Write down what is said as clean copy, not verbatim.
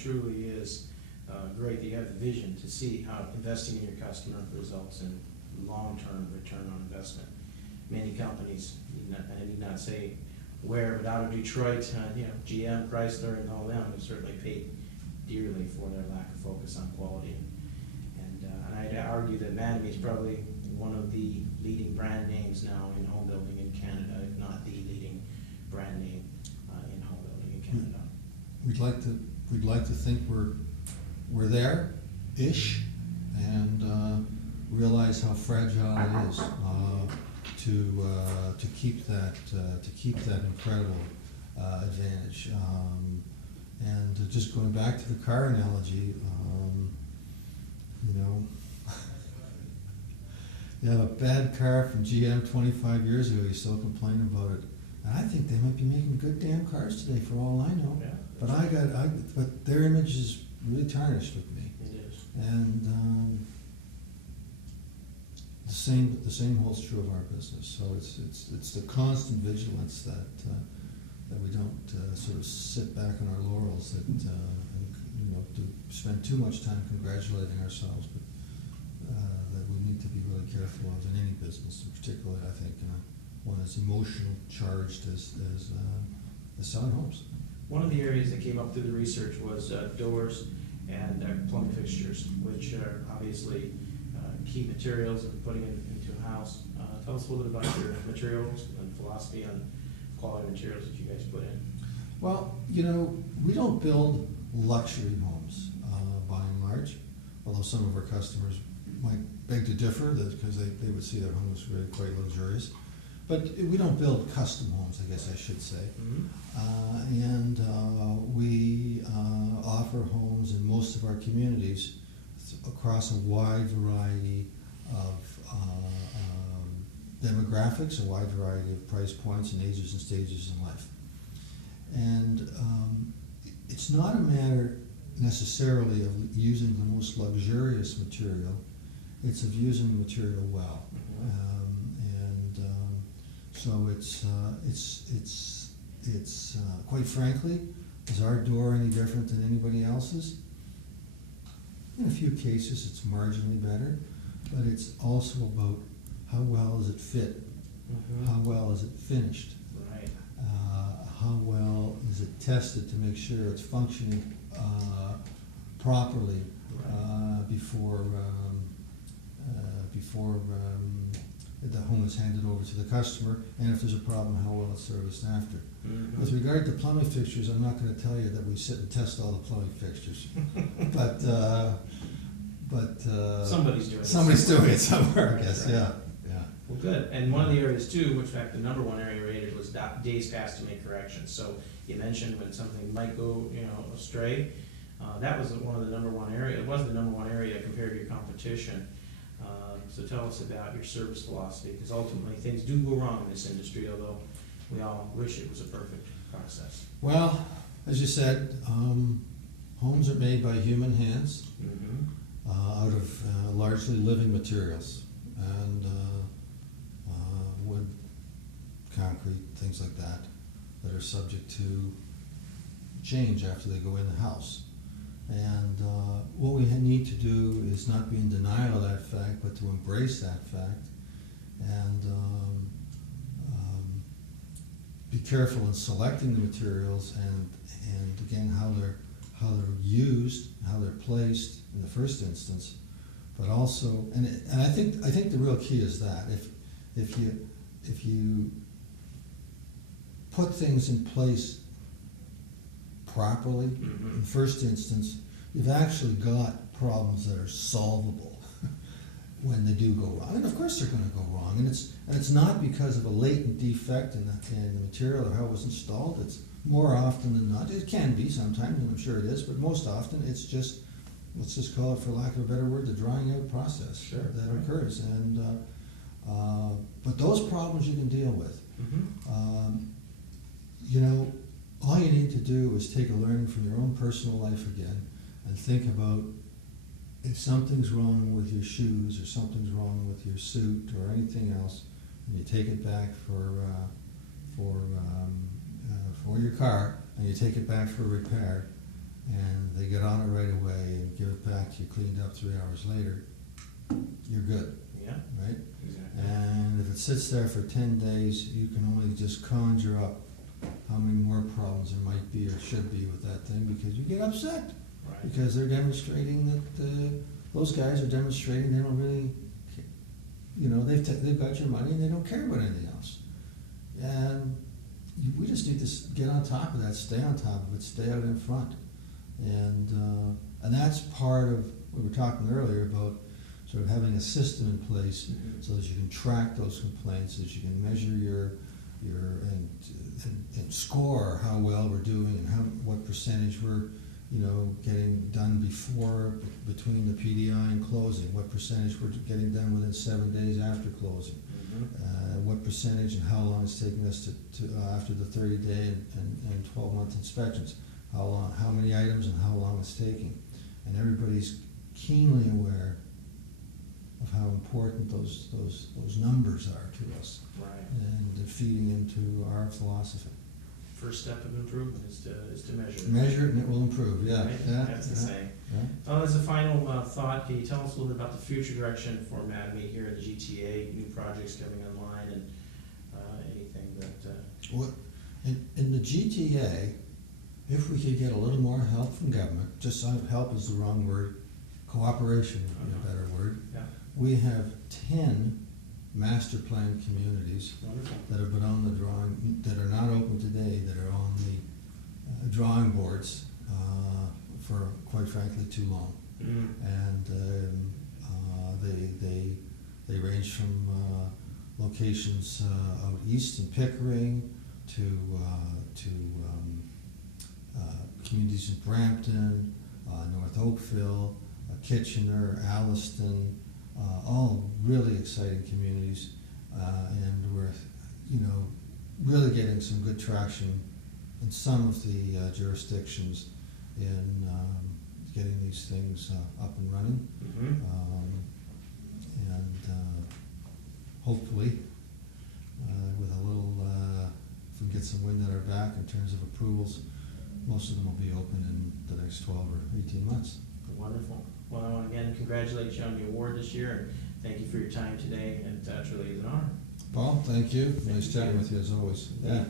truly is great that you have the vision to see how investing in your customer results in long-term return on investment. Many companies, I need not say where, but out of Detroit, GM, Chrysler, and all them have certainly paid dearly for their lack of focus on quality. And I'd argue that Mattamy is probably one of the leading brand names now in home building in Canada, if not the leading brand name in home building in Canada. We'd like to think we're there-ish, and realize how fragile it is to keep that incredible advantage. And just going back to the car analogy, you have a bad car from GM 25 years ago, you still complain about it. And I think they might be making good damn cars today, for all I know. Yeah, But their image is really tarnished with me. it is. And the same holds true of our business. So it's the constant vigilance that we don't sort of sit back on our laurels, that to spend too much time congratulating ourselves, but that we need to be really careful of in any business, and particularly I think one as emotional charged as selling homes. One of the areas that came up through the research was doors and plumbing fixtures, which are obviously key materials of putting it into a house. Tell us a little bit about your materials and philosophy on quality materials that you guys put in. Well, we don't build luxury homes by and large, although some of our customers might beg to differ because they would see their home as really quite luxurious. But we don't build custom homes, I guess I should say. Mm-hmm. And we offer homes in most of our communities across a wide variety of demographics, a wide variety of price points and ages and stages in life. And it's not a matter necessarily of using the most luxurious material, it's of using the material well. So it's quite frankly, is our door any different than anybody else's? In a few cases, it's marginally better, but it's also about how well is it fit, how well is it finished, Right. how well is it tested to make sure it's functioning properly before the home is handed over to the customer, and if there's a problem, how well it's serviced after. Mm-hmm. With regard to plumbing fixtures, I'm not going to tell you that we sit and test all the plumbing fixtures, but Somebody's doing it. somebody's doing it somewhere, I guess. Right. Yeah. Well, good. And one of the areas too, which in fact the number one area rated was days past to make corrections. So you mentioned when something might go, astray. That was one of the number one area. It was the number one area compared to your competition. So tell us about your service philosophy, because ultimately things do go wrong in this industry, although we all wish it was a perfect process. Well, as you said, homes are made by human hands out of largely living materials, and wood, concrete, things like that are subject to change after they go in the house. And what we need to do is not be in denial of that fact, but to embrace that fact, and be careful in selecting the materials, and again how they're used, how they're placed in the first instance, but also and I think the real key is that if you put things in place properly in the first instance, you've actually got problems that are solvable when they do go wrong. And of course they're going to go wrong, and it's not because of a latent defect in the material or how it was installed. It's more often than not, it can be sometimes, and I'm sure it is, but most often it's just, let's just call it, for lack of a better word, the drying out process that occurs. And but those problems you can deal with. All you need to do is take a learning from your own personal life again and think about if something's wrong with your shoes or something's wrong with your suit or anything else, and you take it back for your car, and you take it back for repair, and they get on it right away and give it back to you cleaned up 3 hours later, you're good, Yeah, right? exactly. And if it sits there for 10 days, you can only just conjure up how many more problems there might be or should be with that thing, because you get upset. Right. Because they're demonstrating that, those guys are demonstrating they don't really, they've got your money and they don't care about anything else. And we just need to get on top of that, stay on top of it, stay out in front. And that's part of, we were talking earlier about sort of having a system in place Mhm. so that you can track those complaints, so that you can measure your and score how well we're doing and what percentage we're getting done between the PDI and closing, what percentage we're getting done within 7 days after closing, what percentage and how long it's taking us to after the 30-day and 12-month inspections, how many items and how long it's taking. And everybody's keenly aware of how important those numbers are to us, Right. and they're feeding into our philosophy. First step of improvement is to measure. Measure it and it will improve, yeah. Right? Yeah, That's the yeah, saying. yeah. As a final thought, can you tell us a little bit about the future direction for Mattamy here in the GTA, new projects coming online, and anything that... What, in the GTA, if we could get a little more help from government, just help is the wrong word, cooperation would be a better word. Yeah, We have 10 master plan communities wonderful. that have been on the drawing, that are not open today, that are on the drawing boards for, quite frankly, too long. Mm. And they range from locations out east in Pickering to communities in Brampton, North Oakville, Kitchener, Alliston, all really exciting communities, and we're really getting some good traction in some of the jurisdictions in getting these things up and running. Mm-hmm. And hopefully, with a little, if we get some wind at our back in terms of approvals, most of them will be open in the next 12 or 18 months. Wonderful. Well, I want to again congratulate you on the award this year, and thank you for your time today, and truly is an honor. Paul, thank you. Thank Nice you. chatting with you as always. Yeah.